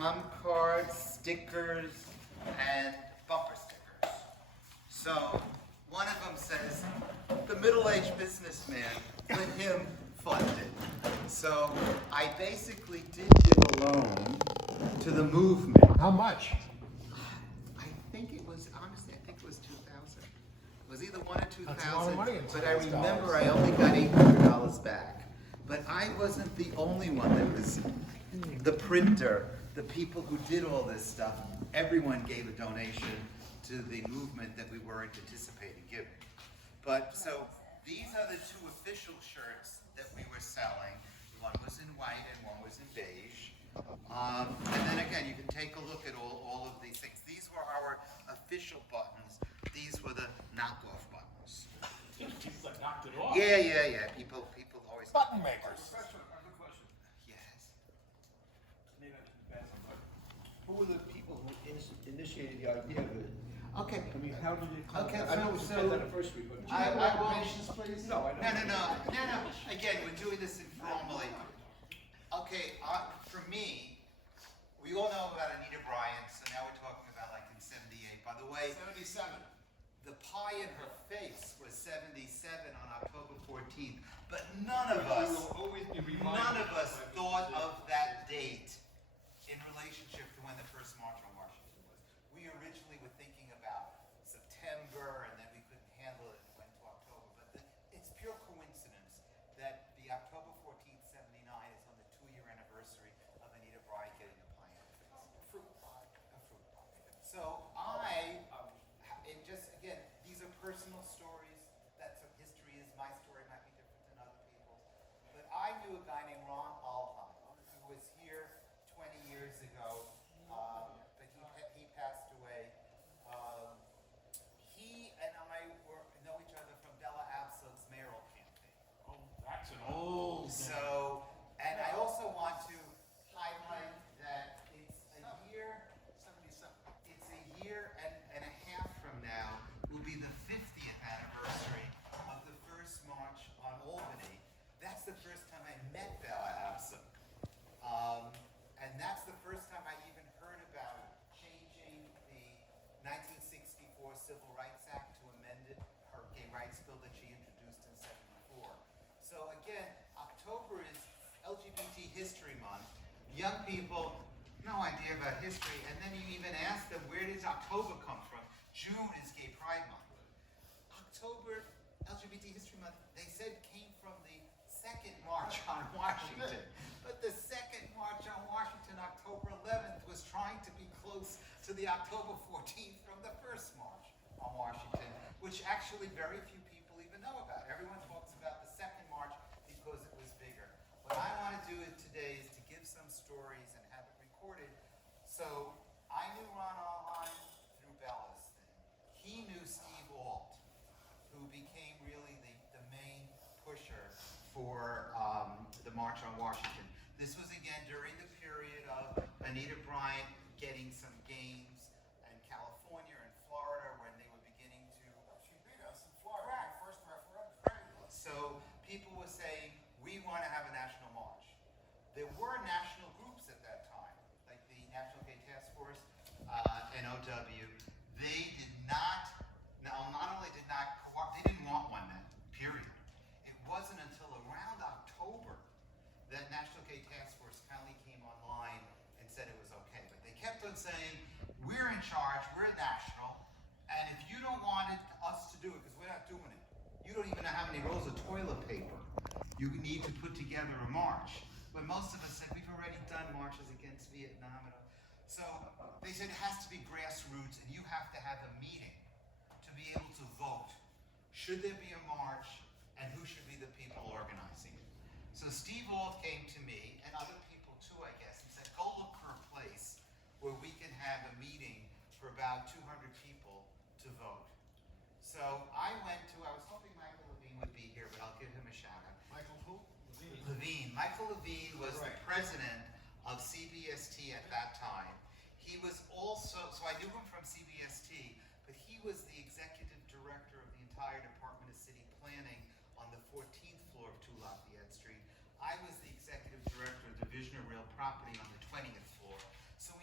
com cards, stickers, and bumper stickers. So one of them says, the middle-aged businessman, let him fund it. So I basically did give a loan to the movement. How much? I think it was, honestly, I think it was 2,000. It was either 1 or 2,000. That's a lot of money in but I today's remember dollars. I only got $800 back. But I wasn't the only one that was the printer, the people who did all this stuff. Everyone gave a donation to the movement that we weren't anticipating giving. But so these are the two official shirts that we were selling. One was in white and one was in beige. And then again, you can take a look at all of these things. These were our official buttons. These were the knockoff buttons. People that knocked it off. Yeah. People always. Button makers. Professor, I have a question. Yes. Maybe I didn't pass it, but who were the people who initiated the idea of it? Okay. I mean, how did it come Okay, about? I know it was so- built anniversary, but. I will. please. No, I know. No. Again, we're doing this informally. Okay, for me, we all know about Anita Bryant, so now we're talking about like in 78. By the way, 77. the pie in her face was 77 on October 14th, but none of us thought of that date in relationship to when the first March on Washington was. We originally were thinking about September, and then we couldn't handle it and went to October. But it's pure coincidence that the October 14th, 79 is on the 2-year anniversary of Anita Bryant getting a pie in her face. A fruit pie. So and just again, these are personal stories. That's what history is. My story might be different than other people's. But I knew a guy named Ron Alheim, who was here 20 years ago, but he passed away. He and I know each other from Bella Absalom's mayoral campaign. Oh, that's an old. So, and I also want to highlight that it's a year. 77. It's a year and a half from now will be the 50th anniversary of the first March on Albany. That's the first time I met Bella Absalom. And that's the first time I even heard about changing the 1964 Civil Rights Act to amend it, her gay rights bill that she introduced in 74. So again, October is LGBT History Month. Young people, no idea about history, and then you even ask them, where does October come from? June is Gay Pride Month. October, LGBT History Month, they said came from the second March on Washington. But the second March on Washington, October 11th, was trying to be close to the October 14th from the first March on Washington, which actually very few people even know about. Everyone talks about the second March because it was bigger. What I want to do today is to give some stories and have it recorded. So I knew Ron Alheim through Bella's thing. He knew Steve Alt, who became really the main pusher for the March on Washington. This was again during the period of Anita Bryant getting some gains in California and Florida when they were beginning to. She beat us in Florida. First referendum. So people were saying, we want to have a national march. There were national groups at that time, like the National Gay Task Force, NOW. They did not, not only did not, they didn't want one then, period. It wasn't until around October that National Gay Task Force finally came online and said it was okay. But they kept on saying, we're in charge, we're national, and if you don't want us to do it, because we're not doing it, you don't even know how many rolls of toilet paper you need to put together a march. But most of us said, we've already done marches against Vietnam. So they said it has to be grassroots, and you have to have a meeting to be able to vote. Should there be a march, and who should be the people organizing it? So Steve Alt came to me, and other people too, I guess, and said, go look for a place where we can have a meeting for about 200 people to vote. So I was hoping Michael Levine would be here, but I'll give him a shout out. Michael who? Levine. Michael Levine was the president of CBST at that time. He was also, so I knew him from CBST, but he was the executive director of the entire Department of City Planning on the 14th floor of 2 Lafayette Street. I was the executive director of Division of Real Property on the 20th floor. So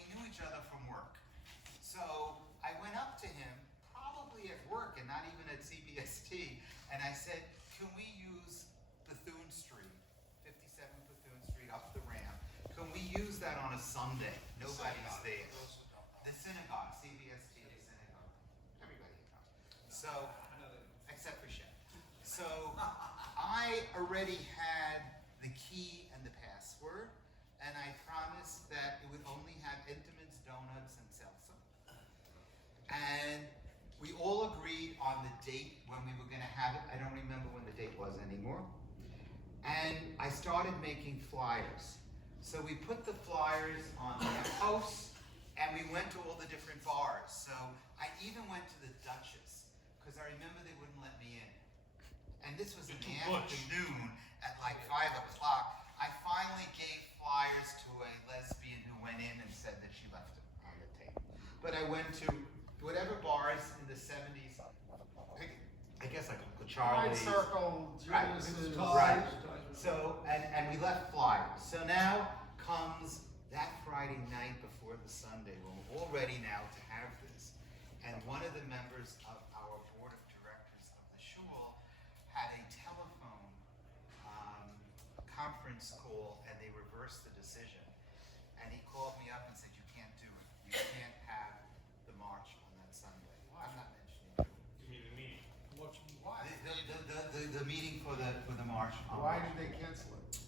at CBST, and I said, can we use Bethune Street, 57 Bethune Street up the ramp? Can we use that on a Sunday? Nobody's there. The synagogue, CBST, the synagogue. Everybody knows. So, except for Shem. So, I already had the key and the password, and I promised that it would only have Intimates, donuts, and salsa. And we all agreed on the date when we were going to have it. I don't remember when the date was anymore. And I started making flyers. So we put the flyers on the posts, and we went to all the different bars. So I even went to the Duchess, because I remember they wouldn't let me in. And this was in the afternoon at like 5 o'clock. I finally gave flyers to a lesbian who went in and said that she left them on the table. But I went to whatever bars in the 70s, I guess like Uncle Charlie's. Circle, Right. Julius's. Right. So, and we left flyers. So now comes that Friday night before the Sunday. We're all ready now to have this. And one of the members of our board of directors of the shul had a telephone conference call, and they reversed the decision. And he called me up and said, you can't do it. You can't have the march on that Sunday. I'm not mentioning it. You mean the meeting? Why? The meeting for the march. On Why did they cancel it?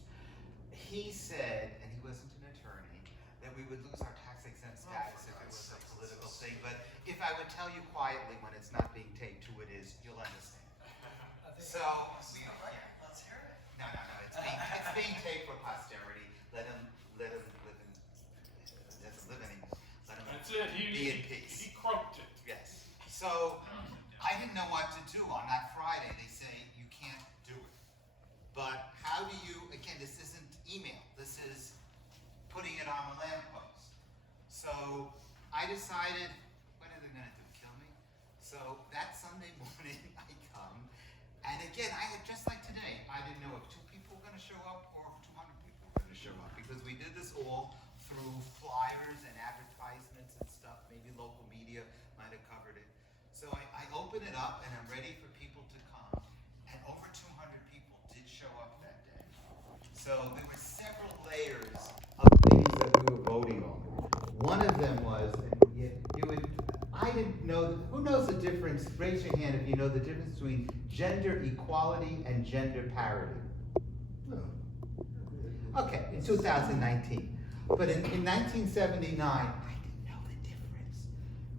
He said, and he wasn't an attorney, that we would lose our tax exempt status if it was a political thing. But if I would tell you quietly when it's not being taped who it is, you'll understand. So, Let's hear it. no. It's being taped for posterity. Let him live in. Doesn't live anymore. Let him That's it. be in peace. He croaked it. Yes. So I didn't know what to do on that Friday. They say you can't do it. But how do you, again, this isn't email. This is putting it on a lamppost. So I decided, what are they going to do, kill me? So that Sunday morning I come, and again, I had, just like today, I didn't know if 2 people were going to show up or if 200 people were going to show up, because we did this all through flyers and advertisements and stuff. Maybe local media might have covered it. So I open it up, and I'm ready for people to come, and over 200 people did show up that day. So there were several layers of things that we were voting on. One of them was, I didn't know, who knows the difference, raise your hand if you know the difference between gender equality and gender parity. Okay, in 2019. But in 1979, I didn't know the difference.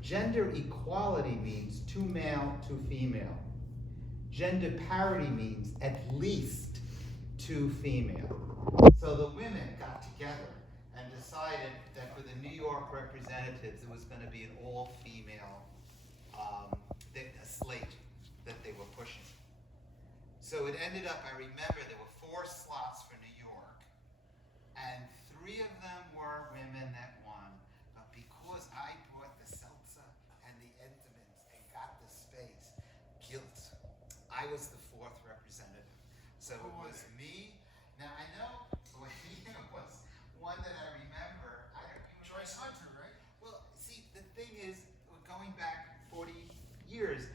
Gender equality means 2 male, 2 female. Gender parity means at least 2 female. So the women got together and decided that for the New York representatives, it was going to be an all-female slate that they were pushing. So it ended up, I remember, there were 4 slots for New York, and 3 of them were women that won. But because I brought the seltzer and the Intimates and got the space, guilt. I was the 4th representative. So it was me. Now I know it was one that I remember. I don't remember. Joyce Hunter, right? Well, see, the thing is, we're going back 40 years.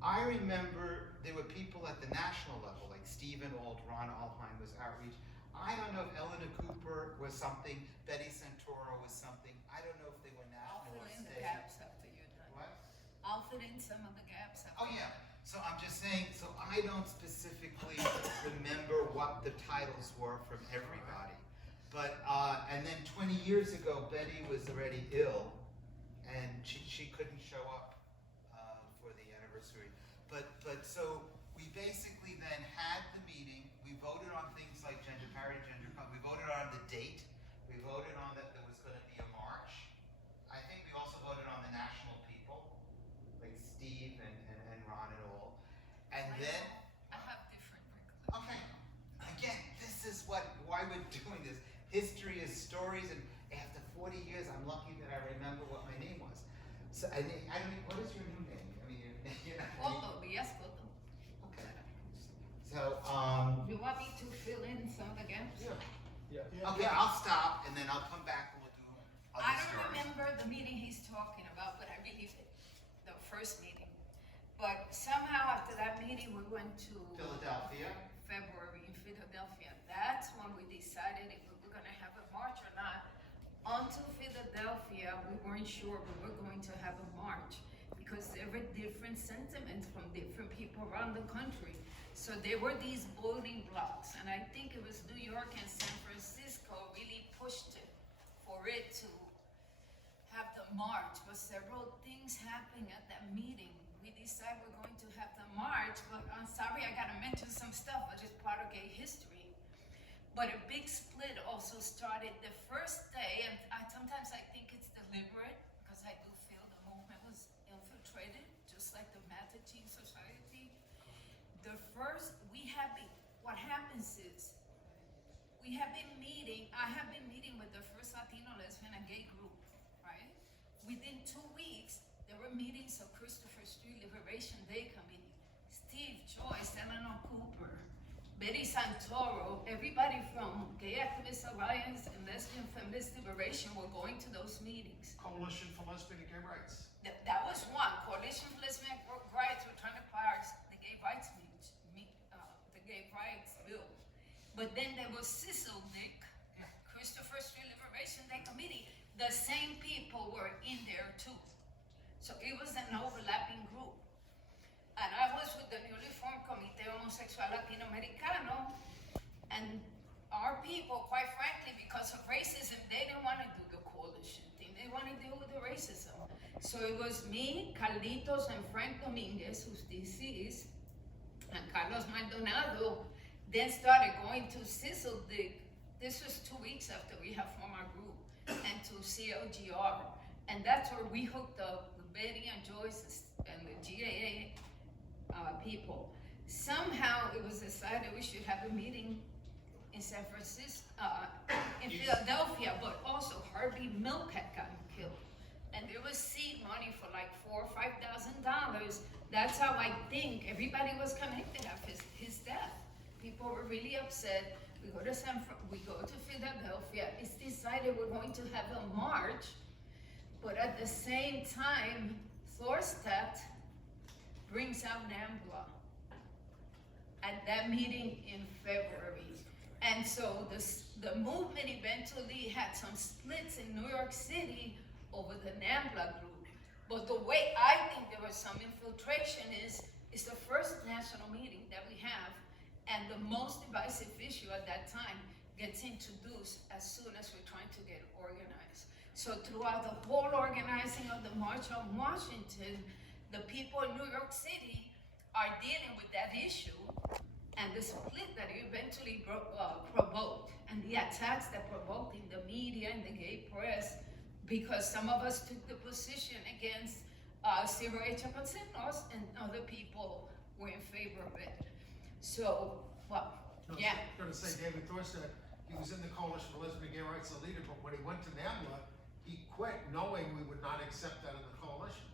I remember there were people at the national level, like Stephen Auld, Ron Alheim was outreach. I don't know if Eleanor Cooper was something, Betty Santoro was something. I don't know if they were I'll national fill or in the state. gaps after you're done. What? I'll fill in some of the gaps after. Oh yeah. So I'm just saying, so I don't specifically remember what the titles were from everybody. But, and then 20 years ago, Betty was already ill, and she couldn't show up for the anniversary. But so we basically then had the meeting. We voted on things like gender parity, we voted on the date. We voted on that there was going to be a march. I think we also voted on the national people, like Steve and Ron and all. And then, I have different recollections. okay, again, this is why we're doing this. History is stories, and after 40 years, I'm lucky that I remember what my name was. So I don't know, what is your new name? I mean, you're not. Koto, yes, Koto. Okay. So, You want me to fill in some of the gaps? okay, I'll stop, and then I'll come back and we'll do other I don't stories. remember the meeting he's talking about, but I really did, the first meeting. But somehow after that meeting, we went to Philadelphia. February in Philadelphia. That's when we decided if we were gonna have a march or not. Until Philadelphia, we weren't sure we were going to have a march because there were different sentiments from different people around the country. So there were these voting blocks, and I think it was New York and San Francisco really pushed it for it to have the march. But several things happened at that meeting. We decided we're going to have the march, but I'm sorry I gotta mention some stuff, but it's part of gay history. But a big split also started the first day, and sometimes I think it's deliberate, because I do feel the movement was infiltrated, just like the Mattachine Society. What happens is, I have been meeting with the first Latino, lesbian, and gay group, right? Within 2 weeks, there were meetings of Christopher Street Liberation Day Committee, Steve Joyce, Eleanor Cooper, Betty Santoro, everybody from Gay Activist Alliance and Lesbian Feminist Liberation were going to those meetings. Coalition for Lesbian and Gay Rights. That was one. Coalition for Lesbian Rights were trying to pass the gay rights the gay rights bill. But then there was Nick, Christopher Street Liberation Day Committee. The same people were in there too. So it was an overlapping group. And I was with the newly formed Comité Homosexual Latinoamericano, and our people, quite frankly, because of racism, they didn't want to do the coalition thing. They wanted to deal with the racism. So it was me, Carlitos, and Frank Dominguez, who's deceased, and Carlos Maldonado, then started going to Sizzledick. This was 2 weeks after we had formed our group, and to CLGR. And that's where we hooked up with Betty and Joyce and the GAA people. Somehow it was decided we should have a meeting in San Francisco, in Philadelphia, but also Harvey Milk had gotten killed. And there was seed money for like $4,000 or $5,000. That's how I think everybody was connected after his death. People were really upset. We go to Philadelphia. It's decided we're going to have a march, but at the same time, Thorstad brings out NAMBLA at that meeting in February. And so the movement eventually had some splits in New York City over the NAMBLA group. But the way I think there was some infiltration is the first national meeting that we have, and the most divisive issue at that time gets introduced as soon as we're trying to get organized. So throughout the whole organizing of the March on Washington, the people in New York City are dealing with that issue and the split that it eventually provoked, and the attacks that provoked in the media and the gay press, because some of us took the position against Zero H Campesinos and other people were in favor of it. So, well, yeah. I was going to say, David Thorstad, he was in the Coalition for Lesbian and Gay Rights, the leader, but when he went to NAMBLA, he quit knowing we would not accept that in the coalition.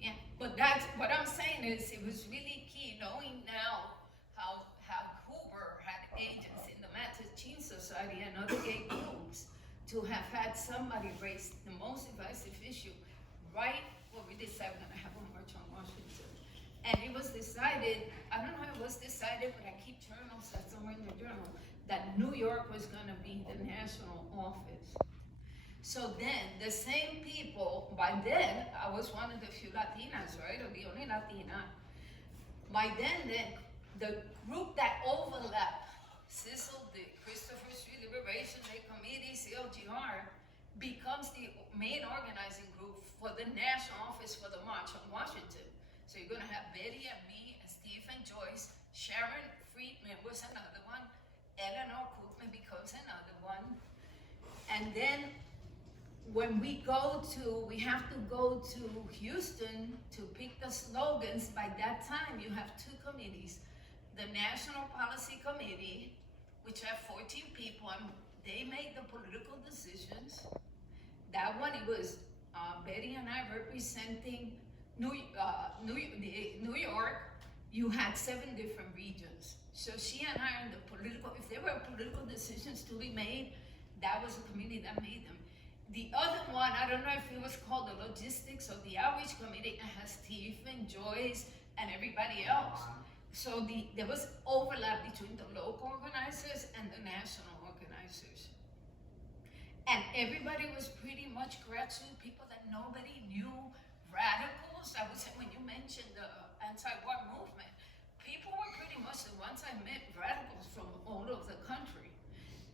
Yeah, but that's what I'm saying is it was really key knowing now how Hoover had agents in the Mattachine Society and other gay groups to have had somebody raise the most divisive issue right when we decided we're gonna have a march on Washington. And it was decided, I don't know how it was decided, but I keep journals, that's somewhere in the journal, that New York was gonna be the national office. So then, the same people, by then, I was one of the few Latinas, right, or the only Latina. By then, the group that overlapped, the Christopher Street Liberation Day Committee, CLGR, becomes the main organizing group for the national office for the March on Washington. So you're gonna have Betty and me and Steve and Joyce. Sharon Friedman was another one. Eleanor Koopman becomes another one. And then when we have to go to Houston to pick the slogans. By that time, you have two committees. The National Policy Committee, which have 14 people, and they make the political decisions. That one, it was Betty and I representing New York. You had 7 different regions. So she and I are in the political, if there were political decisions to be made, that was the committee that made them. The other one, I don't know if it was called the Logistics or the Outreach Committee, it has Steve and Joyce, and everybody else. So there was overlap between the local organizers and the national organizers. And everybody was pretty much grassroots people that nobody knew, radicals. I would say when you mentioned the anti-war movement, people were pretty much the ones I met, radicals from all over the country.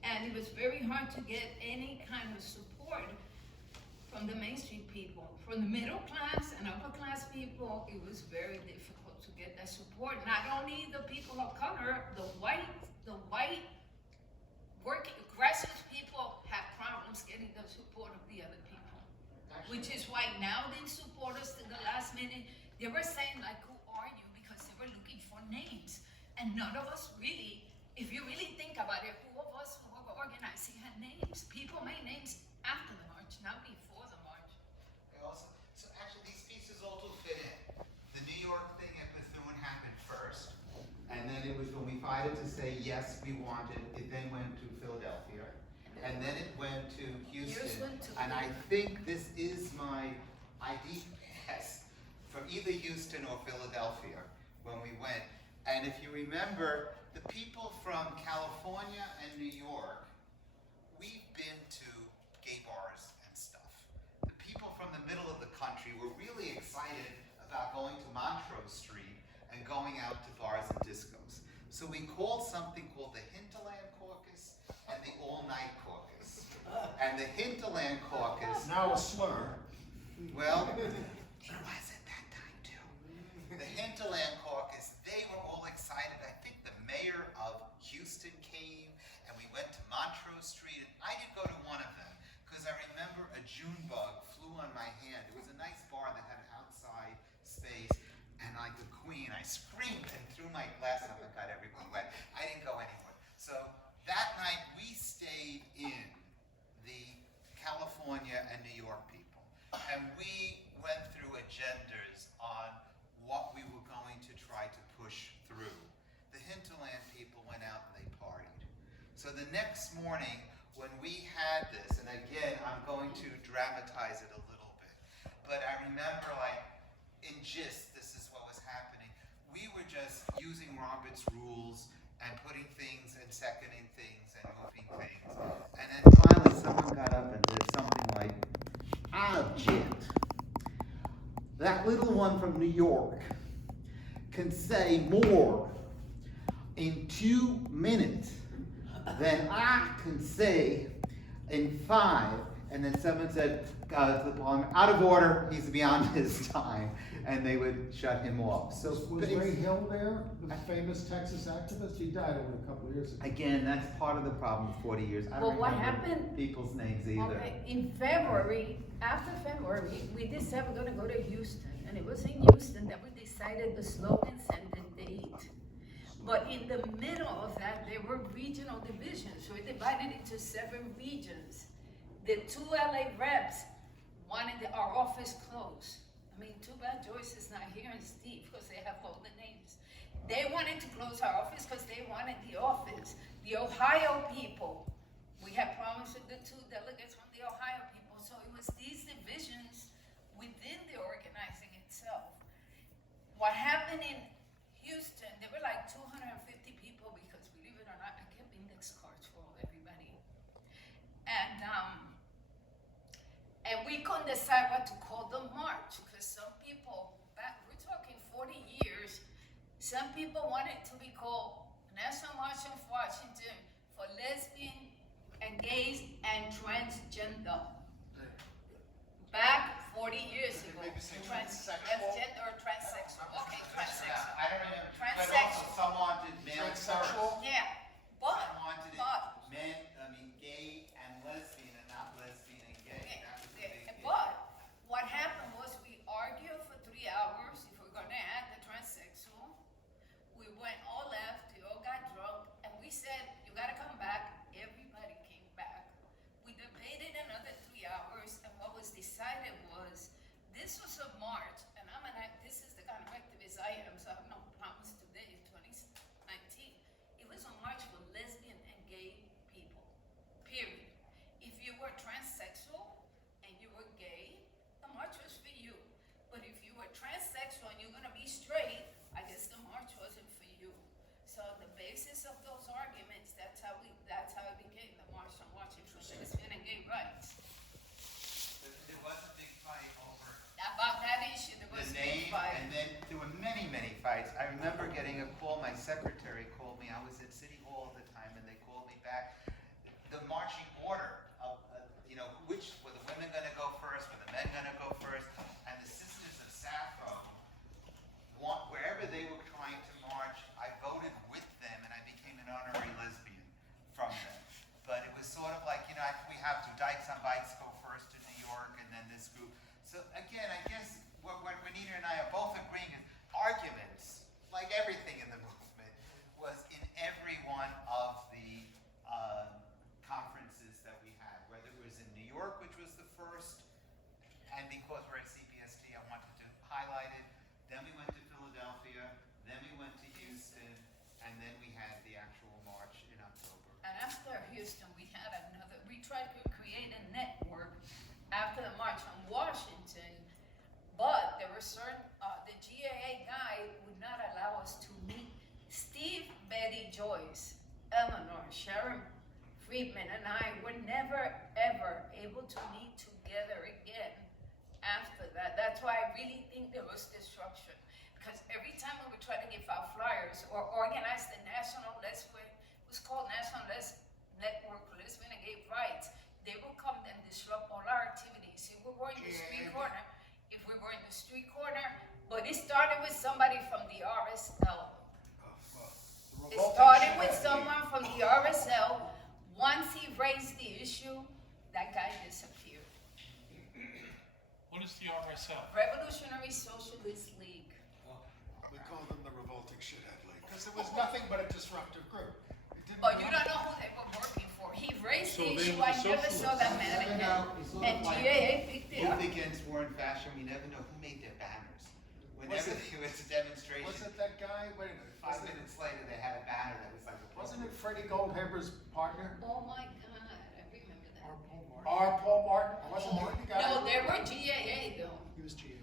And it was very hard to get any kind of support from the mainstream people. From the middle class and upper class people, it was very difficult to get that support. Not only the people of color, the white working grassroots people have problems getting the support of the other people. Which is why now they support us to the last minute. They were saying like, who are you? Because they were looking for names. And none of us really, if you really think about it, who of us who were organizing had names? People made names after the march, not before the march. So actually these pieces also fit in. The New York thing at Bethune happened first, and then it was when we fighted to say yes, we wanted, it then went to Philadelphia, and then it went to Houston. And I think this is my ID pass from either Houston or Philadelphia when we went. And if you remember, the people from California and New York, we've been to gay bars and stuff. The people from the middle of the country were really excited about going to Montrose Street and going out to bars and discos. So we called something called the Hinterland Caucus and the All-Night Caucus. And the Hinterland Caucus, Now a slur. well, it was at that time too. The Hinterland Caucus, they were all excited. I think the mayor of Houston came, and we went to Montrose Street. I did go to one of them, because I remember a June bug flew on my hand. It was a nice bar that had an outside space, and like a queen, I screamed and threw my glass up and got everyone wet. I didn't go anywhere. So that night, we stayed in the California and New York people. And we went through agendas on what we were going to try to push through. The Hinterland people went out and they partied. So the next morning, when we had this, and again, I'm going to dramatize it a little bit, but I remember like, in gist, this is what was happening. We were just using Robert's rules and putting things and seconding things and moving things. And then finally someone got up and did something like, object. That little one from New York can say more in 2 minutes than I can say in 5. And then someone said to the parliament, out of order, he's beyond his time. And they would shut him off. So Was Ray Hill there, the famous Texas activist? He died only a couple of years ago. again, that's part of the problem with 40 years. I Well, don't what remember happened- people's names either. Okay, in February, after February, we decided we're gonna go to Houston, and it was in Houston that we decided the slogans and the date. But in the middle of that, there were regional divisions. We divided into 7 regions. The 2 LA reps wanted our office closed. I mean, too bad Joyce is not here and Steve, because they have all the names. They wanted to close our office because they wanted the office. The Ohio people, we had problems with the 2 delegates from the Ohio people. So it was these divisions within the organizing itself. What happened in Houston, there were like 250 people because, believe it or not, I kept index cards for everybody. And we couldn't decide what to call the march, because some people, we're talking 40 years, some people wanted to be called National March of Washington for lesbian and gays and transgender. Back 40 years ago. Maybe say Transgender or transsexual. Okay, I transsexual. don't remember. But also Transsexual. some wanted men Transsexual? first. Yeah, Some wanted but, gay and lesbian and not lesbian and gay. That was the big deal. but what happened was we argued for 3 hours if we're gonna add the transsexual. We went all left, we all got drunk, and we said, you gotta come back. Everybody came back. We debated another 3 hours, and what was decided was, this was a march, and this is the kind of activist I am, so I have no problems today, 2019. It was a march for lesbian and gay people, period. If you were transsexual and you were gay, the march was for you. But if you were transsexual and you're gonna be straight, basis of those arguments, that's how it became the March on Washington, Lesbian and Gay Rights. There was a big fight over About that issue, there was the a big name, fight. and then there were many, many fights. I remember getting a call, my secretary called me, I was at City Hall at the time, and they called me back. The marching order of, which, were the women gonna go first, were the men gonna go first? And the Sisters of Sappho, wherever they were trying to march, I voted with them, and I became an honorary lesbian from them. But it was sort of like, we have to, Dykes on Bikes go first to New York, and then this group. So again, I guess what Renita and I are both agreeing is arguments, like everything in the movement, was in every one of the conferences that we had, whether it was in New York, which was the first, and because we're at CBST, I wanted to highlight it. Then we went to Philadelphia, then we went to Houston, and then we had the actual march in October. And after Houston, we tried to create a network after the March on Washington, but there were certain, the GAA guy would not allow us to meet. Steve, Betty, Joyce, Eleanor, Sharon Friedman, and I were never, ever able to meet together again after that. That's why I really think there was disruption. Because every time we would try to give out flyers or organize the National Lesbian, it was called National Network for Lesbian and Gay Rights, they would come and disrupt all our activities. If we were in the street corner, but it started with somebody from the RSL. It started with someone from the RSL. Once he raised the issue, that guy disappeared. What is the RSL? Revolutionary Socialist League. We call them the Revolting Shithead League, because it was nothing but a disruptive group. It didn't But you want- don't know who they were working for. He raised So the they issue. were I never saw socialists. that man again. And GAA picked it up. Moved Against War and Fashion, we never know who made their banners. Whenever it- there was a demonstration, Was it that guy? Wait a minute. 5 minutes later, they had a banner that was like a. Wasn't it Freddie Goldhaber's partner? Oh my God, I remember that. Paul Martin? Wasn't he the guy? No, they were GAA though. He was GA.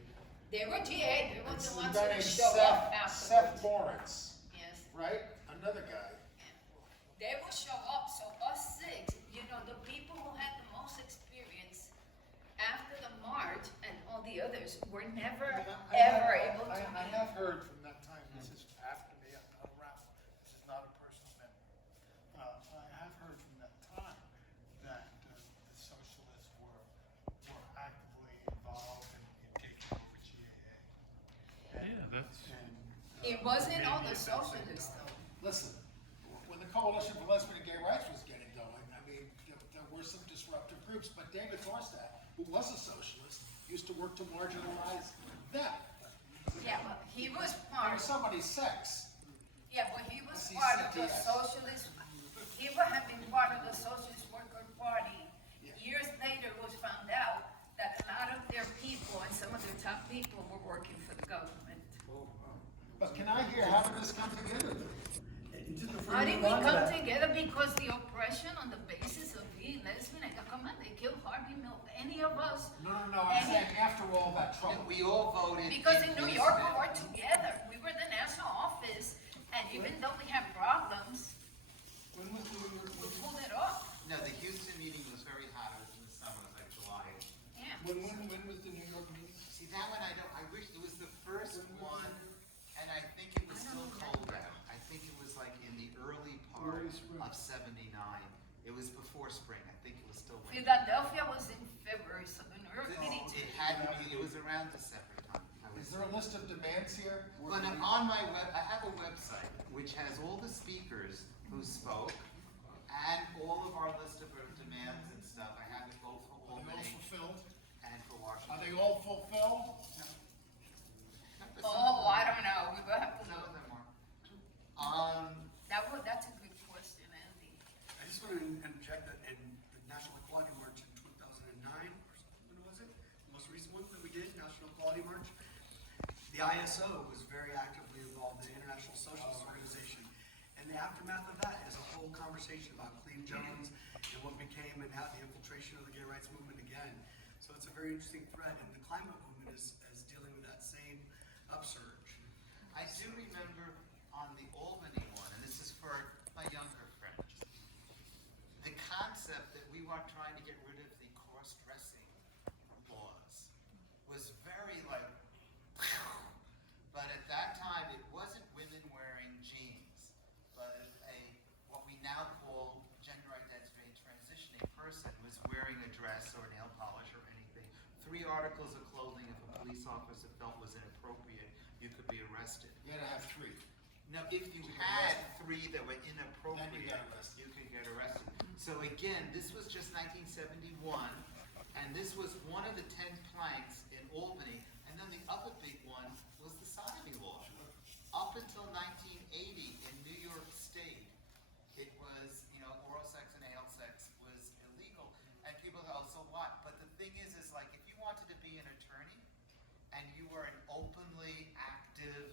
They were GAA. They were the It's ones the guy who named showed up Seth afterwards. Lawrence, Yes. right? Another guy. They will show up. So us six, the people who had the most experience after the march and all the others were never ever able to. I have heard from that time, this is after me, I'm not around, this is not a personal memory. I have heard from that time that the socialists were actively involved in taking over GAA. Yeah, that's. It wasn't all the Maybe that's socialists though. Listen, when the Coalition for Lesbian and Gay Rights was getting going, I mean, there were some disruptive groups, but David Thorstad, who was a socialist, used to work to marginalize them. Yeah, but he was They part. were somebody's sex. Yeah, but he was part of the socialist. He had been part of the Socialist Worker Party. Years later, it was found out that a lot of their people and some of their top people were working for the government. But can I hear how did this come together? How did we come together? Because the oppression on the basis of being lesbian, and come on, they killed Harvey Milk. Any of us? No, I'm saying after all that trouble. We all voted. Because in New York, we unison. were together. We were the national office, and even though we had problems, When was the we pulled it off. No, the Houston meeting was very hot, it was in the summer, it was like July. Yeah. when was the New York meeting? See, that one I wish, it was the first one, and I think it was still cold out. I think it was like in the early part Early spring. of '79. It was before spring, I think it was still winter. Philadelphia was in February, so the New York meeting. It had to be, it was around December time. Is there a list of demands here? Well, and on my I have a website which has all the speakers who spoke and all of our list of our demands and stuff. I have it both for Are they all Albany fulfilled? and for Are Washington. they all fulfilled? Oh, I don't know. We will have to Some know. of them are. That's a good question, Andy. I just want to interject that in the National Equality March in 2009, or something, when was it? The most recent one that we did, National Equality March. The ISO was very actively involved in the International Socialist Organization. And the aftermath of that is a whole conversation about Cleve Jones and what became and how the infiltration of the gay rights movement again. So it's a very interesting thread, and the climate movement is dealing with that same upsurge. I do remember on the Albany one, and this is for my younger friend. The concept that we were trying to get rid of the cross-dressing laws was very like, but at that time it wasn't women wearing jeans, but what we now call gender identity transitioning person was wearing a dress or nail polish or anything. 3 articles of clothing if a police officer felt was inappropriate, you could be arrested. You had to have 3. Now, if you had 3 that were inappropriate, Then you got arrested. you could get arrested. So again, this was just 1971, and this was one of the 10 planks in Albany, and then the other big one was the sodomy law. Up until 1980 in New York State, it was, oral sex and anal sex was illegal, and people go, oh, so what? But the thing is like, if you wanted to be an attorney, and you were an openly active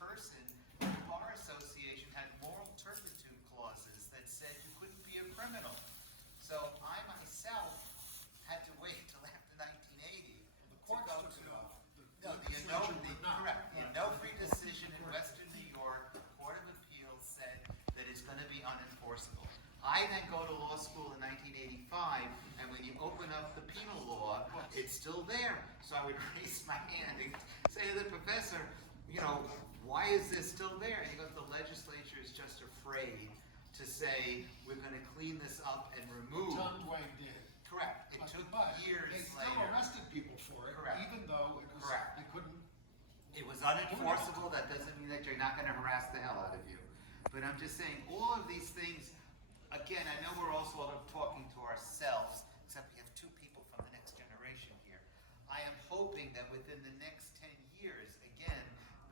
person, the Bar Association had moral turpitude clauses that said you couldn't be a criminal. So I myself had to wait till after 1980 The to courts go took it to. off. No, the legislature would not. correct. The Onofre decision in Western New York, the Court of Appeals said that it's going to be unenforceable. I then go to law school in 1985, and when you open up the penal law, it's still there. So I would raise my hand and say to the professor, why is this still there? And he goes, the legislature is just afraid to say, we're going to clean this up and remove. John Dwayne did. Correct. It took But years they still later. arrested people for it, Correct. even though it was, Correct. they couldn't. It was unenforceable. That doesn't mean that you're not going to harass the hell out of you. But I'm just saying, all of these things, again, I know we're all sort of talking to ourselves, except we have 2 people from the next generation here. I am hoping that within the next 10 years, again,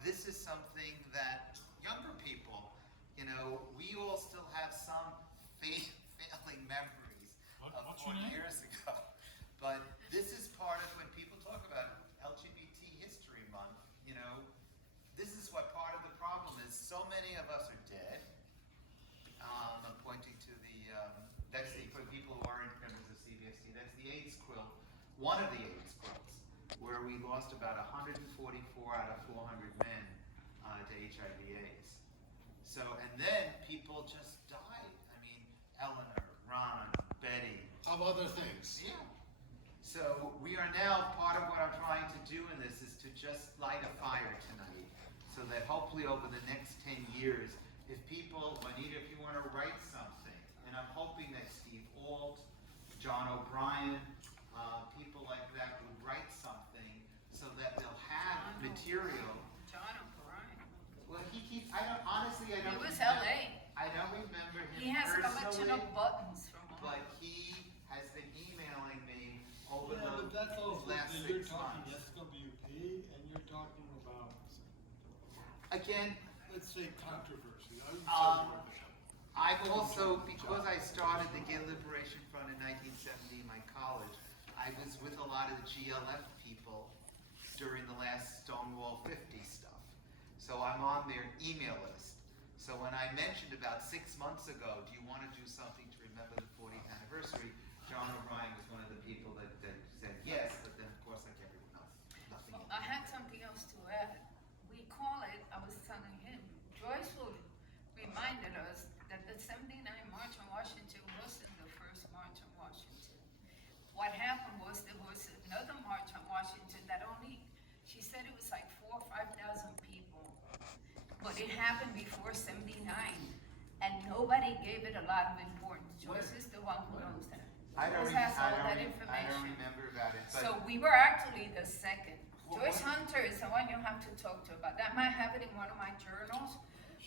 this is something that younger people, we all still have some failing memories of What's your 40 name? years ago. But this is part of when people talk about LGBT History Month, this is what part of the problem is. So many of us are dead. I'm pointing to that's for people who aren't members of CBST, that's the AIDS quilt, one of the AIDS quilts, where we lost about 144 out of 400 men to HIV/AIDS. So, and then people just died. I mean, Eleanor, Ron, Betty. Of other things. Yeah. So we are now, part of what I'm trying to do in this is to just light a fire tonight, so that hopefully over the next 10 years, if people, Juanita, if you want to write something, and I'm hoping that Steve Alt, John O'Brien, people like that would write something so that they'll have material. John O'Brien. Well, I don't He was remember- LA. I don't remember him He has a collection personally, of buttons from all. but he has been emailing me over Yeah, but that's the also, last that 6 you're talking months. SWP and you're talking about, Again, let's say controversy. I would say Um, more than that. I've also, because I started the Gay Liberation Front in 1970 in my college, I was with a lot of the GLF people during the last Stonewall 50 stuff. So I'm on their email list. So when I mentioned about 6 months ago, do you want to do something to remember the 40th anniversary, John O'Brien was one of the people that said yes, but then of course like everyone else, nothing. Well, I had something else to add. We call it, I was telling him, Joyce Wood reminded us that the 79 March on Washington wasn't the first March on Washington. What happened was there was another March on Washington that only, she said it was like 4,000 or 5,000 people. But it happened before 79, and nobody gave it a lot of importance. Joyce is the one who knows that. Joyce has all that I don't information. remember about it, but. So we were actually the second. Joyce Hunter is the one you have to talk to about that. Might have it in one of my journals,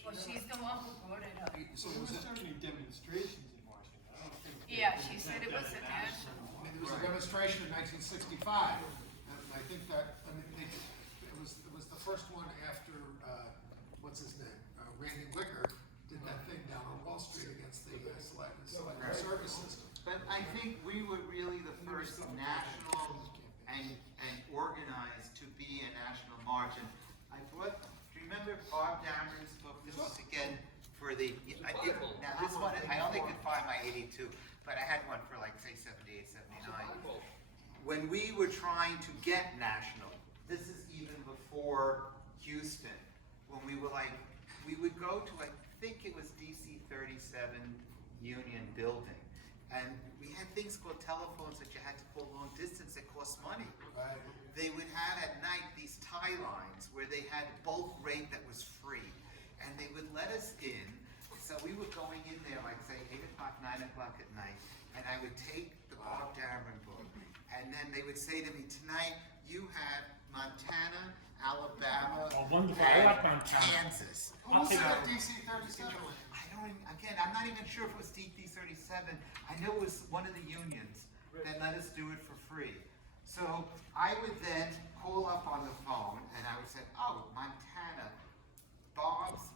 but she's the one who brought it up. So there were certainly demonstrations in Washington. I don't think. Yeah, she said it was a national. I mean, there was a demonstration in 1965, and I think that, it was the first one after, what's his name? Randy Wicker did that thing down on Wall Street against the selective service system. But I think we were really the first national and organized to be a national march. And I brought, do you remember Bob Dameron's book? This was again for the, now this one, I only could find my 82, but I had one for like say 78, 79. When we were trying to get national, this is even before Houston, when we were like, we would go to, I think it was DC 37 Union Building. And we had things called telephones that you had to call long distance that cost money. Right. They would have at night these tie lines where they had bulk rate that was free. And they would let us in. So we were going in there like say 8 o'clock, 9 o'clock at night. And I would take the Bob Dameron book. And then they would say to me, tonight you have Montana, Alabama, Oh, wonderful. I and like Montana. Kansas. Who was Okay. it at DC 37? I don't even, again, I'm not even sure if it was DD 37. I know it was one of the unions that let us do it for free. So I would then call up on the phone and I would say, oh, Montana,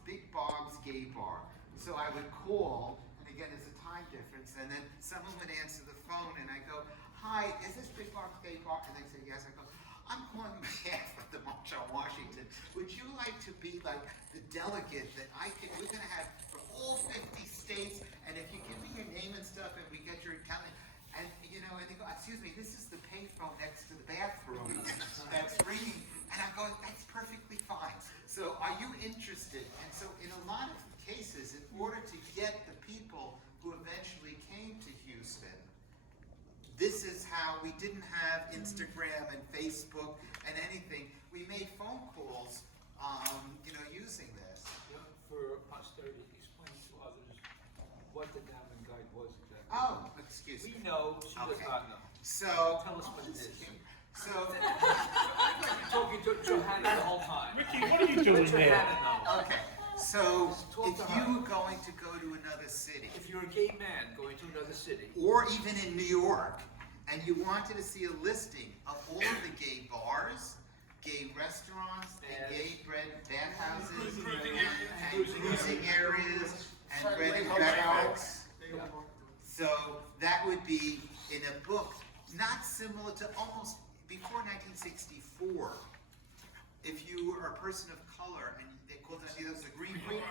Big Bob's Gay Bar. So I would call, and again, there's a time difference, and then someone would answer the phone and I go, hi, is this Big Bob's Gay Bar? And they say, yes. I go, I'm calling on behalf of the March on Washington. Would you like to be like the delegate that we're gonna have for all 50 states, and if you give me your name and stuff and we get your account, and and they go, excuse me, this is the payphone next to the bathroom that's ringing, and I'm going, that's perfectly fine. So are you interested? And so in a lot of cases, in order to get the people who eventually came to Houston, this is how we didn't have Instagram and Facebook and anything. We made phone calls, using this. For posterity, explain to others what the Diamond Guide was exactly. Oh, excuse me. We know, she does Okay. not know. So, Tell us what it is. so, You're talking to Johanna the whole time. Ricky, what are you doing Let there? Johanna know. okay. So, Talk if to you her. were going to go to another city, If you're a gay man going to another city, or even in New York, and you wanted to see a listing of all of the gay bars, gay restaurants, and gay bathhouses, and cruising areas, and Friendly bed and hotels. breakfasts. So that would be in a book, not similar to almost before 1964. If you were a person of color and they called it, it was a green book.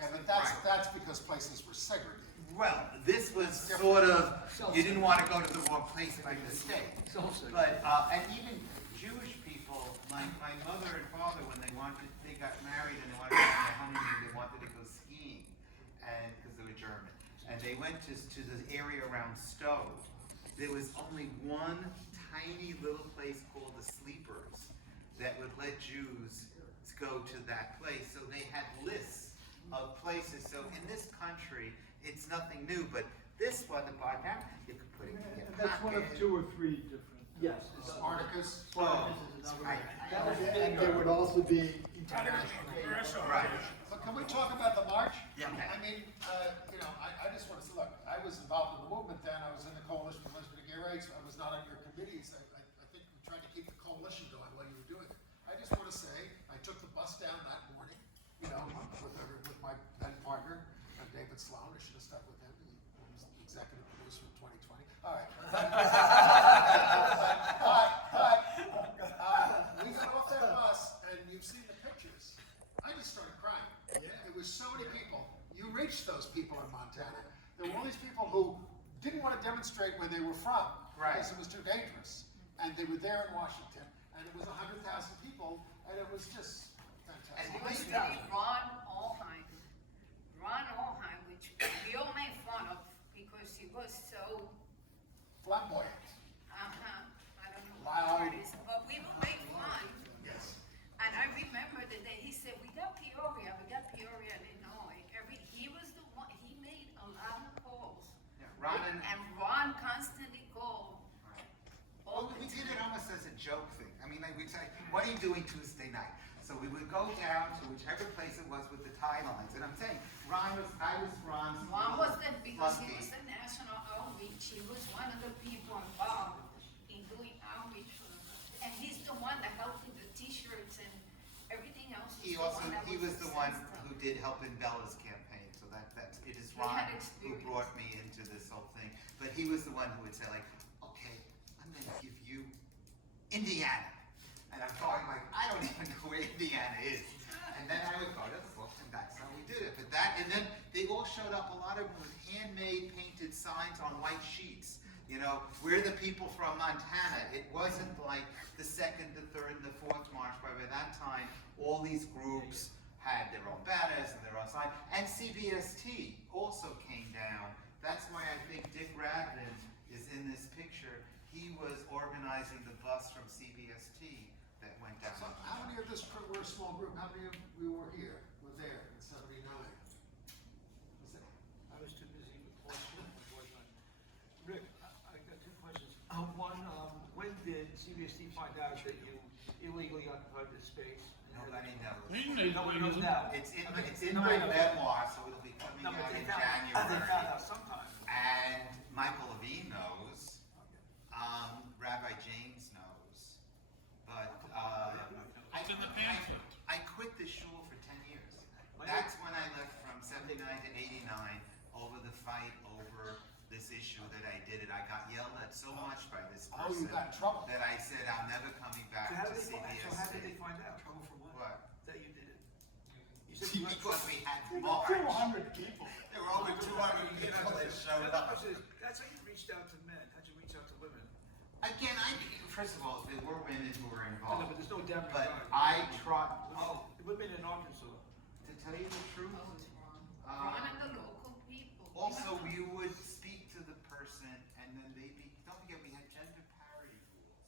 Yeah, but Right. that's because places were segregated. Well, this was sort of, you didn't want to go to the wrong place by mistake. Self-centered. But, and even Jewish people, like my mother and father, when they got married and they wanted to go on their honeymoon, they wanted to go skiing, and, because they were German. And they went to the area around Stowe. There was only one tiny little place called the Sleepers that would let Jews go to that place. So they had lists of places. So in this country, it's nothing new, but this one, the podcast, you could put it in your And that's one of pocket. 2 or 3 different. yes. Spartacus. Oh, Right. That was And big. there would also be international. right. But can we talk about the march? Yeah. I mean, I just want to say, look, I was involved in the movement then. I was in the Coalition for Lesbian and Gay Rights. I was not on your committees. I think we tried to keep the coalition going while you were doing it. I just want to say, I took the bus down that morning, with my then partner, David Sloan. I should have stuck with him. He was the executive producer of 2020. All right. We got off that bus, and you've seen the pictures. I just started crying. It was so many people. You reached those people in Montana. There were all these people who didn't want to demonstrate where they were from Right. because it was too dangerous, and they were there in Washington, and it was 100,000 people, and it was just fantastic. And It was really Ron Allheim, which we all made fun of because he was so, Flamboyant. I don't know Loud. what it is, but we would make fun. Yes. And I remember the day he said, we got Peoria, Illinois. He was the one, he made a lot of calls. Yeah, Ron and- Ron constantly called all Well, the we did time. it almost as a joke thing. I mean, like we'd say, what are you doing Tuesday night? So we would go down to whichever place it was with the tie lines. And I'm saying, I was Ron's. One was that because he lucky. was the national outreach, he was one of the people involved in doing outreach for them. And he's the one that helped with the t-shirts and everything else. He was the one who did help in Bella's campaign. So it is We Ron had who experience. brought me into this whole thing. But he was the one who would say like, okay, I'm going to give you Indiana. And I'm going like, I don't even know where Indiana is. And then I would go to the book, and that's how we did it. And then they all showed up, a lot of them with handmade painted signs on white sheets. We're the people from Montana. It wasn't like the 2nd, the 3rd, and the 4th March, but by that time, all these groups had their own banners and their own sign. And CBST also came down. That's why I think Dick Radvin is in this picture. He was organizing the bus from CBST that went down. So how many of this, we're a small group, how many of we were here, were there in '79? I was too busy with Paul Smith, unfortunately. Rick, I got two questions. One, when did CBST find out that you illegally occupied this space? Nobody knows. No one knows now. It's in Nobody my knows. memoir, so it'll be coming No, but out they in found out. They January. found out sometime. And Michael Levine knows. Rabbi James knows. But It's in the pamphlet. I quit the shul for 10 years. That's when I left from 79 to 89 over the fight over this issue that I did it. I got yelled at so much by this Oh, you person got in trouble. that I said I'm never coming back So how to did they CBS. find out? Trouble for what? What? That you did it. You said you got Because we had There March. were 200 people. There were over 200 people that showed The up. question is, that's how you reached out to men. How'd you reach out to women? Again, first of all, there were women who were I know, involved. but there's no doubt. But I tried, Oh, women in Arkansas. to tell you the truth, Oh, it's wrong. Ron and the local people. also we would speak to the person and then don't forget we had gender parity rules.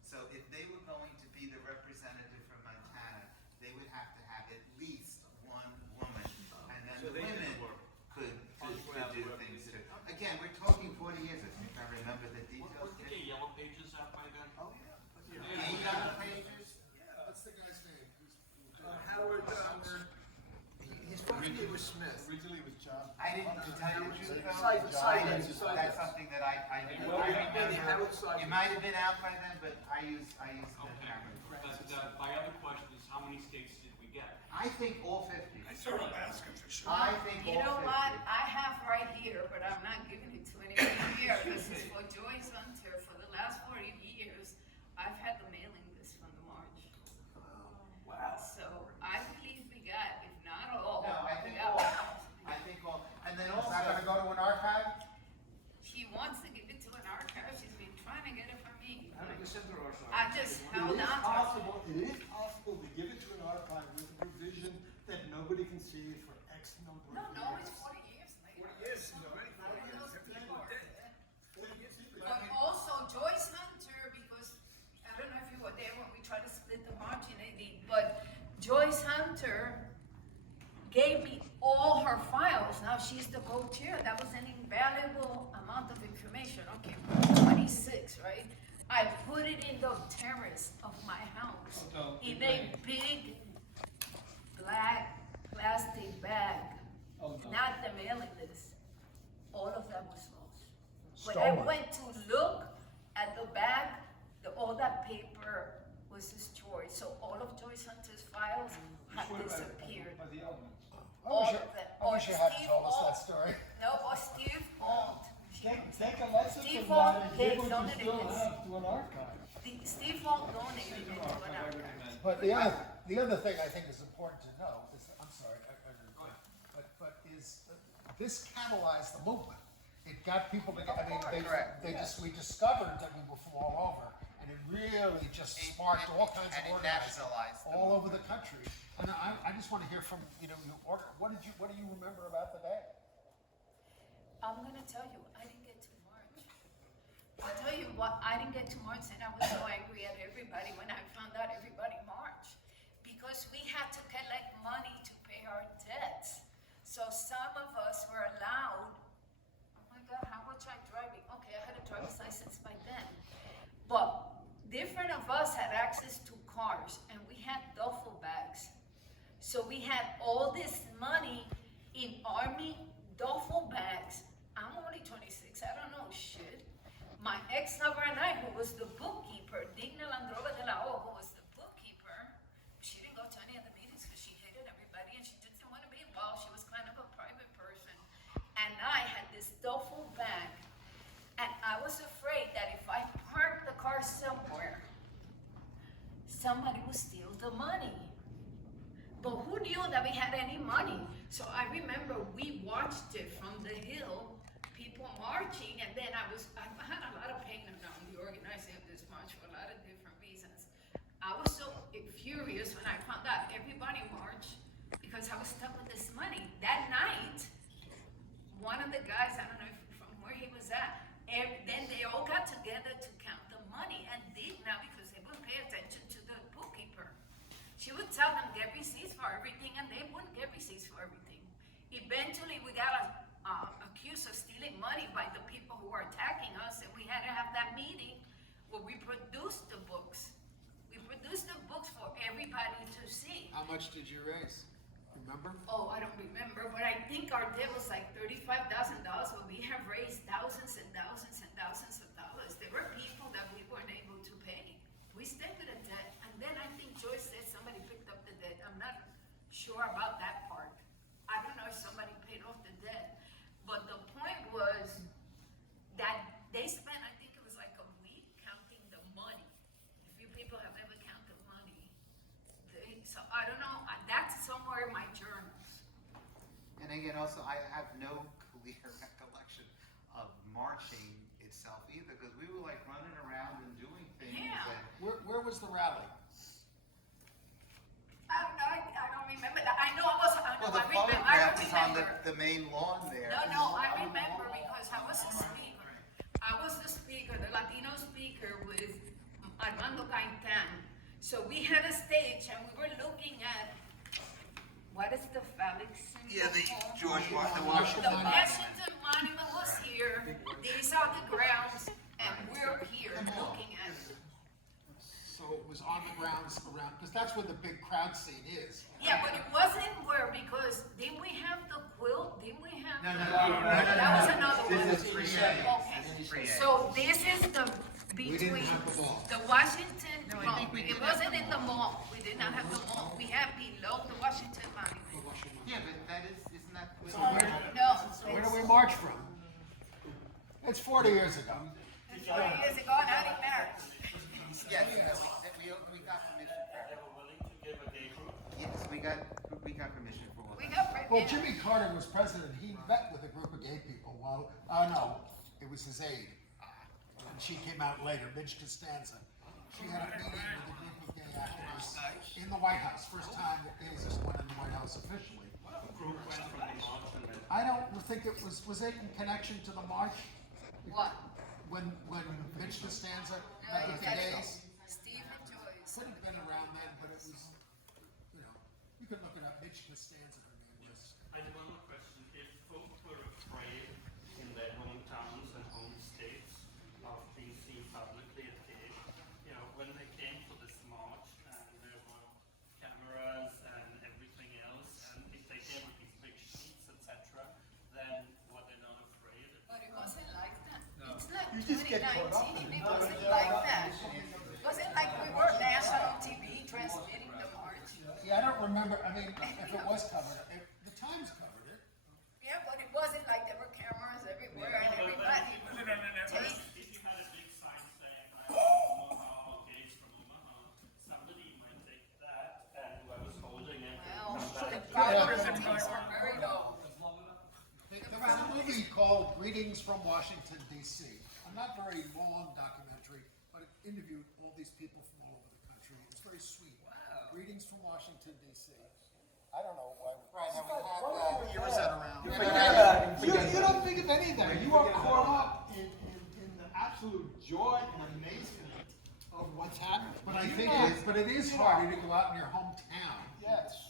So if they were going to be the representative from Montana, they would have to have at least one woman. And then So the they did women the work. could Just went out do and worked. things too. Again, we're talking 40 years, I think I remember the details. Yellow Pages out by then? Oh, yeah. Eight other pages? What's the guy's name? Howard, his first name was Smith. Originally it was John. I didn't, to tell you the truth, though, Sidon. that's something that I didn't, Well, I maybe remember. Howard Sidon. It might have been out by then, but I used the Okay, camera. but my other question is, how many states did we get? I think all 50. Sort of asking for sure. I think all 50. You know what? I have right here, but I'm not giving it to anybody here. This is for Joyce Hunter. For the last 40 years, I've had the mailing list from the march. Wow. So I believe we got, if not all, No, I think we got all. most. I think all, and then Is that gonna also, go to an archive? She wants to give it to an archive. She's been trying to get it from me. How did you send her our side? I just held on to It is possible to give it to an archive with the provision that nobody can see it for X number No, of years. no, it's 40 years later. 40 years, you know, right? 40 years. Those Everything people are dead. dead. 40 years. But also Joyce Hunter, because I don't know if you were there when we tried to split the march in AD, but Joyce Hunter gave me all her files. Now she's the co-chair. That was an invaluable amount of information. Okay, 26, right? I put it in the terrace of my house in a big black plastic bag. Not the mailing list. All of that was lost. When I Stolen. went to look at the bag, all that paper was destroyed. So all of Joyce Hunter's files had disappeared. By the elements. All of them. I wish you hadn't Steve told us that Alt. story. No, or Steve Alt. Take a lesson Steve from Alt, that and they give what you donated still this. have to an archive. Steve Alt donated it to an archive. But the other thing I think is important to know is, I'm sorry, but is, this catalyzed the movement. It got people to, I mean, we discovered that we will fall over, and it really just sparked all kinds of and it organizing nationalized them. all over the country. And I just want to hear from, you know, what do you remember about the day? I'm gonna tell you, I didn't get to March. I'll tell you what, I didn't get to March and I was so angry at everybody when I found out everybody marched. Because we had to collect money to pay our debts. So some of us were allowed, oh my God, how much I driving? Okay, I had a driver's license by then. But different of us had access to cars and we had duffel bags. So we had all this money in army duffel bags. I'm only 26, I don't know shit. My ex-lover and I, who was the bookkeeper, Digna Landrova de la O, who was the bookkeeper, she didn't go to any of the meetings because she hated everybody and she didn't want to be involved. She was kind of a private person. And I had this duffel bag. And I was afraid that if I parked the car somewhere, somebody would steal the money. But who knew that we had any money? So I remember we watched it from the hill, people marching, and then I had a lot of pain around the organizing of this march for a lot of different reasons. I was so furious when I found out everybody marched. because I was stuck with this money. That night, one of the guys, I don't know from where he was at, then they all got together to count the money, and did now because they wouldn't pay attention to the bookkeeper. She would tell them get receipts for everything, and they wouldn't get receipts for everything. Eventually, we got accused of stealing money by the people who were attacking us, and we had to have that meeting where we produced the books. We produced the books for everybody to see. How much did you raise? Remember? Oh, I don't remember, but I think our debt was like $35,000, but we have raised thousands and thousands and thousands of dollars. There were people that we weren't able to pay. We stayed with the debt, and then I think Joyce said somebody picked up the debt. I'm not sure about that part. I don't know if somebody paid off the debt, but the point was that they spent, I think it was like a week counting the money. If you people have ever counted money, so I don't know, that's somewhere in my journals. And again, also, I have no clear recollection of marching itself either, because we were like running around and doing things. Yeah. And Where was the rally? I don't know, I don't remember that. I know I was, well, the I photograph is on remember. the main lawn there. No, I remember because I was a speaker. I was the speaker, the Latino speaker with Armando Gaitán. So we had a stage and we were looking at, what is the phallic symbol? Yeah, the called? Washington The Washington Monument was here, these are the grounds, and we're here looking at it. So it was on the grounds around, because that's where the big crowd scene is. Yeah, but it wasn't where, because didn't we have the quilt? Didn't we have? No. That was another one. This is pre-A. Okay. So this is the, between have the mall. the Washington, well, it wasn't in the mall. We did not have the mall. We had below the Washington Monument. Yeah, but that isn't that? No, Where do we march from? It's 40 years ago. 40 years ago, and I didn't marry. Yes, we got permission for They it. were willing to give a day group. Yes, we got permission for all We that. got Well, pregnant. Jimmy Carter was president. He met with a group of gay people. Well, no, it was his aide. And she came out later, Midge Costanza. She had a meeting with a group of gay activists in the White House. First time that gays just went in the White House officially. Group went from the march and then I don't think it was it in connection to the march? What? When Midge Costanza No, met with the gays? Steve and Joyce. Could have been around then, but it was, you could look it up. Midge Costanza, her name was. I have one more question. If folks were afraid in their hometowns and home states of being seen publicly at gay, when they came for this march and there were cameras and everything else, and if they came with these big sheets, etc., then were they not afraid? But it wasn't like that. It's like You just get caught up 2019. in It it. wasn't like that. It wasn't like we were national TV transmitting the march. Yeah, I don't remember, I mean, if it was covered, the Times covered it. Yeah, but it wasn't like there were cameras everywhere and everybody taped. If you had a big sign saying, I'm from Omaha, gays from Omaha, somebody might take that and whoever's holding it Well, will come the back to it. priorities were very low. There was a movie called Greetings from Washington, D.C. A not very long documentary, but it interviewed all these people from all over the country. It's very sweet. Wow. Greetings from Washington, D.C. I don't know why. Right, and we had, Years that around. You don't think of anything. You are caught up in the absolute joy and amazement of what's happening. But I think it is harder to go out in your hometown, Yes.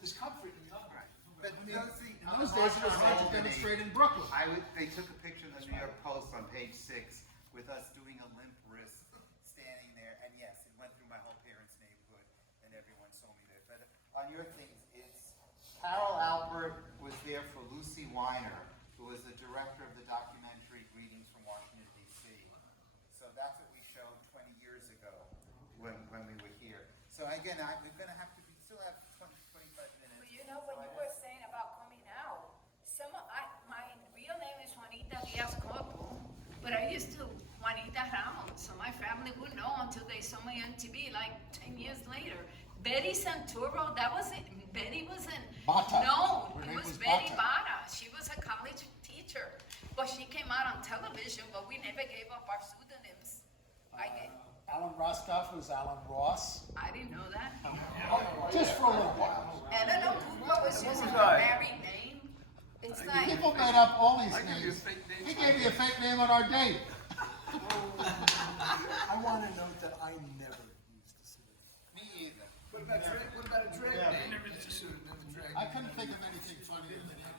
There's comfort in numbers. but In those days, it was hard to demonstrate in Brooklyn. They took a picture in the New York Post on page 6 with us doing a limp wrist, standing there, and yes, it went through my whole parents' neighborhood, and everyone saw me there. But on your things, it's Carol Albert was there for Lucy Weiner, who was the director of the documentary Greetings from Washington, D.C. So that's what we showed 20 years ago when we were here. So again, we're going to have to, we still have 25 minutes. Well, you know, when you were saying about coming out, my real name is Juanita Diaz Corpo, but I used to Juanita Ramos, so my family would know until they saw me on TV like 10 years later. Betty Santoro, Betty wasn't Bata. known. Her It name was was Betty Bata. Bata. She was a college teacher, but she came out on television, but we never gave up our pseudonyms. Alan Roscoff was Alan Ross, I didn't know that. just for a little while. And I know was What using was a I? married name. It's like, People made up all these I gave you a names. fake name. He gave me a fake name on our date. I want to note that I never used the pseudonym. Me either. What about a drag name? Never used a pseudonym, a drag I name. couldn't think of anything funnier than that.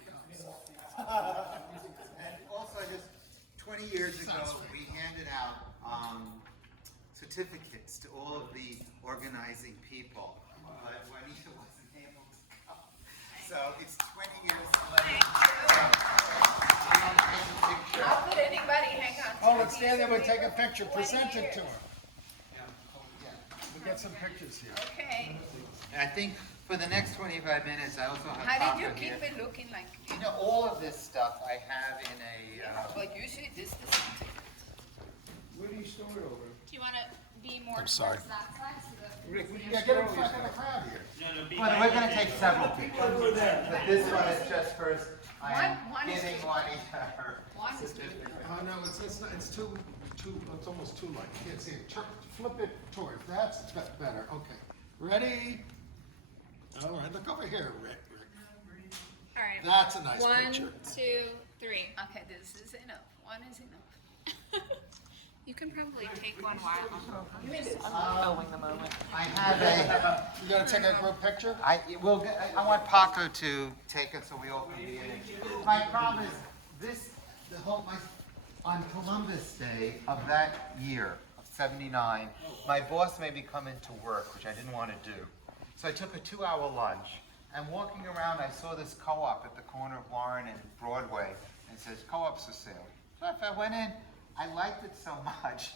And also, just 20 years ago, we handed out certificates to all of the organizing people, but Juanita wasn't able to come. So it's 20 years later. how could anybody hang on to Oh, a let's stand there, piece we'll of take a paper picture, for 20 present it to years? her. We'll get some pictures here. Okay. I think for the next 25 minutes, I also have. How did you Paco keep here. it looking like? You know, all of this stuff I have in a. But usually this is something. Where do you store it over? Do you want to be more I'm sorry. towards that side? So that Rick, where do you Yeah, store get in all front your of the stuff? crowd here. But we're gonna take several pictures. But this one is just first. I One am is giving good. Juanita her One is good. certificate. Oh, no, it's not, it's too, it's almost too light, you can't see it. Flip it toward, that's better, okay. Ready? All right, look over here, Rick. All right. That's a nice One, picture. 2, 3. Okay, this is enough. One is enough. You can probably take one while I have a. You gonna take a group picture? I want Paco to take it so we all can be in it. My problem is this, on Columbus Day of that year, of '79, my boss made me come into work, which I didn't want to do. So I took a 2-hour lunch, and walking around, I saw this co-op at the corner of Warren and Broadway, and it says, co-op's for sale. So if I went in, I liked it so much,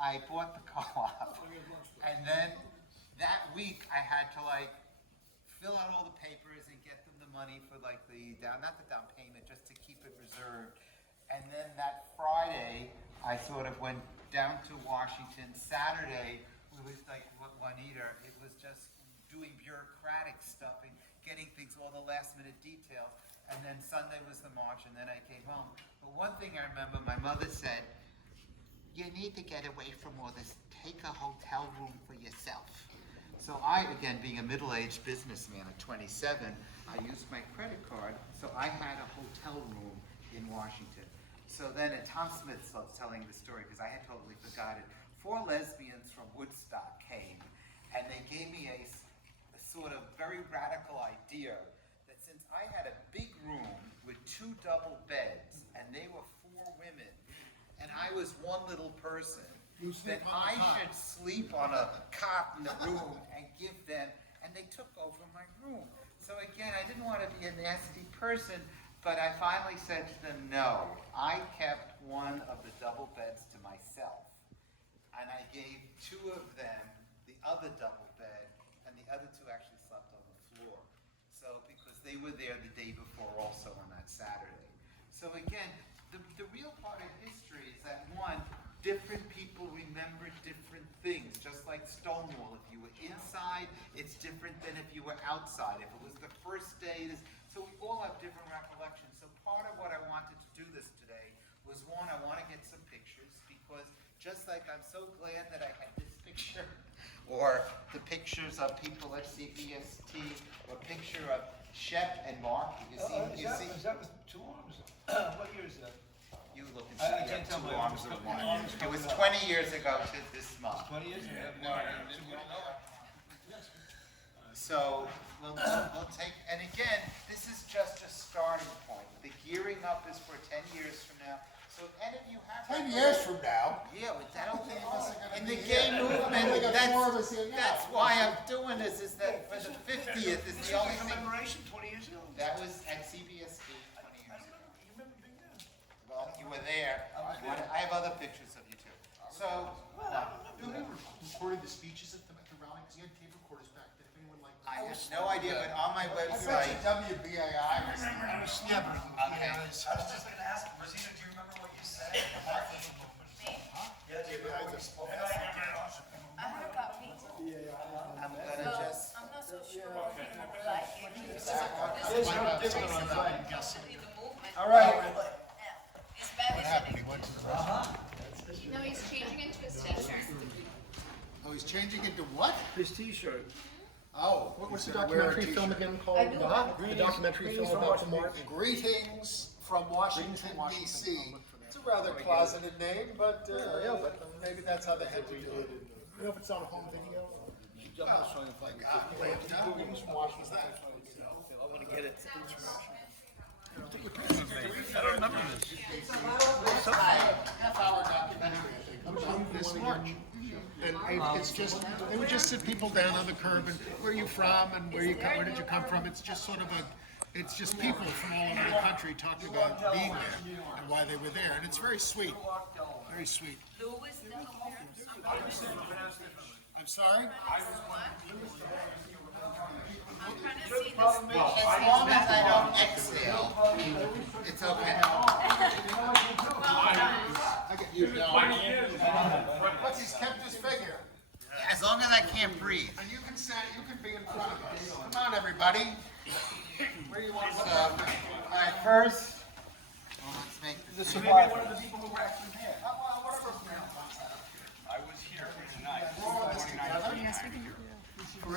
I bought the co-op. And then that week, I had to fill out all the papers and get them the money for not the down payment, just to keep it reserved. And then that Friday, I sort of went down to Washington. Saturday, it was like Juanita, it was just doing bureaucratic stuff and getting things, all the last minute details. And then Sunday was the march, and then I came home. But one thing I remember, my mother said, you need to get away from all this. Take a hotel room for yourself. So I, again, being a middle-aged businessman at 27, I used my credit card, so I had a hotel room in Washington. So then Tom Smith was telling the story, because I had totally forgotten. 4 lesbians from Woodstock came, and they gave me a sort of very radical idea that since I had a big room with 2 double beds, and they were 4 women, and I was one little person, that I should sleep on a cot in the room and give them, and they took over my room. So again, I didn't want to be a nasty person, but I finally said to them, no. I kept one of the double beds to myself, and I gave 2 of them the other double bed, and the other 2 actually slept on the floor. So, because they were there the day before also on that Saturday. So again, the real part of history is that, one, different people remember different things, just like Stonewall. If you were inside, it's different than if you were outside. If it was the first day, so we all have different recollections. So part of what I wanted to do this today was, one, I want to get some pictures, because just like I'm so glad that I had this picture, or the pictures of people at CBST, or a picture of Shep and Mark. Is that with 2 arms? What year is that? You look and I see, you can't have tell 2 my arms or arms. 1. It was 20 years ago to this month. 20 years? So we'll take, and again, this is just a starting point. The gearing up is for 10 years from now. So if any of you have 10 years from now. Yeah, but I don't think in be the gay here. movement, We got 4 of us here now. that's why I'm doing this, is that for the 50th is the only thing. Commemoration 20 years ago? That was at CBST 20 years ago. Well, you were there. I have other pictures of you too. So, Recorded the speeches at the rally, because you had tape recorders back then, if anyone liked. I have no idea, but on my I bet website. you WBAI was there. Yeah, but Okay. I was just gonna ask, Rosina, do you remember what you said? I have a copy. I'm gonna just. I'm not so sure if people like it. This is There's no difference on mine. actually the movement. All right. Yeah. It's better than it. No, he's changing into his t-shirt. Oh, he's changing into what? His t-shirt. Oh. What was the You're gonna wear a documentary film t-shirt. again called? I do. The documentary film about the march? Greetings from Washington DC. It's a rather closeted name, but maybe that's how they had to do it. You know if it's on a home video? Greetings from Washington. I wanna get it. Half hour documentary, I think, about this march. And it's just, they would just sit people down on the curb and where are you from and where did you come from? It's just sort of it's just people from all over the country talking about being there and why they were there. And it's very sweet, very sweet. Louis I'm sorry? I'm trying to see this. As long as I don't exhale, it's okay. I get you down. Look, he's kept his figure. As long as I can't breathe. And you can be in front of us. Come on, everybody. Where do you want to look at? Alright, first, let's make This is maybe one of the people who were actually there.